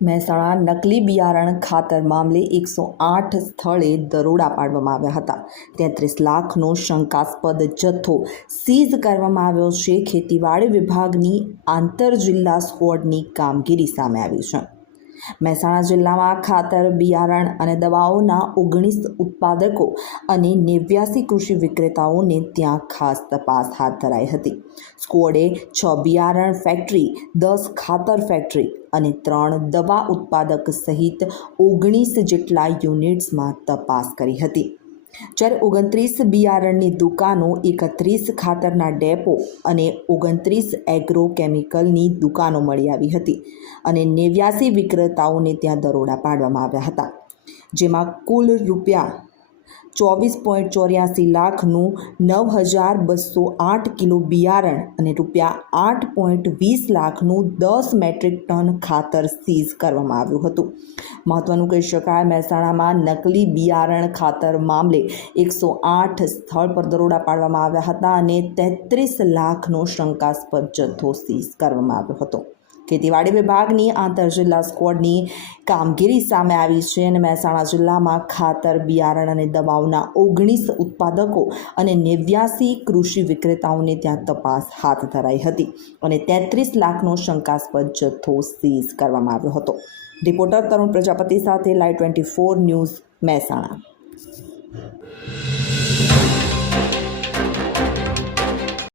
મહેસાણા નકલી બિયારણ ખાતર મામલે 108 સ્થળે દરોડા પાડવામાં આવ્યા હતા। 33 લાખનો શંકાસ્પદ જથ્થો સીઝ કરવામાં આવ્યો છે। ખેતીવાડી વિભાગની આંતરજિલ્લા સ્ક્વોડની કામગીરી સામે આવી છે। મહેસાણા જિલ્લામાં ખાતર, બિયારણ અને દવાઓના 19 ઉત્પાદકો અને 89 કૃષિ વિક્રેતાઓને ત્યાં ખાસ તપાસ હાથ ધરાઈ હતી। સ્ક્વોડે 6 બિયારણ ફેક્ટરી, 10 ખાતર ફેક્ટરી અને 3 દવા ઉત્પાદક સહિત 19 જેટલા યુનિટ્સમાં તપાસ કરી હતી, જ્યારે 29 બિયારણની દુકાનો, 31 ખાતરના ડેપો અને 29 એગ્રો કેમિકલની દુકાનો મળી આવી હતી અને 89 વિક્રેતાઓને ત્યાં દરોડા પાડવામાં આવ્યા હતા, જેમાં કુલ રૂપિયા 24.84 લાખનું 9,208 કિલો બિયારણ અને રૂપિયા 8.20 લાખનું 10 મેટ્રિક ટન ખાતર સીઝ કરવામાં આવ્યું હતું। મહત્વનું કહી શકાય, મહેસાણામાં નકલી બિયારણ ખાતર મામલે 108 સ્થળ પર દરોડા પાડવામાં આવ્યા હતા અને 33 લાખનો શંકાસ્પદ જથ્થો સીઝ કરવામાં આવ્યો હતો। ખેતીવાડી વિભાગની આંતરજિલ્લા સ્ક્વોડની કામગીરી સામે આવી છે અને મહેસાણા જિલ્લામાં ખાતર, બિયારણ અને દવાઓના 19 ઉત્પાદકો અને 89 કૃષિ વિક્રેતાઓને ત્યાં તપાસ હાથ ધરાઈ હતી અને 33 લાખનો શંકાસ્પદ જથ્થો સીઝ કરવામાં આવ્યો હતો। રિપોર્ટર તરુણ પ્રજાપતિ સાથે લાઈવ 24 ન્યૂઝ, મહેસાણા।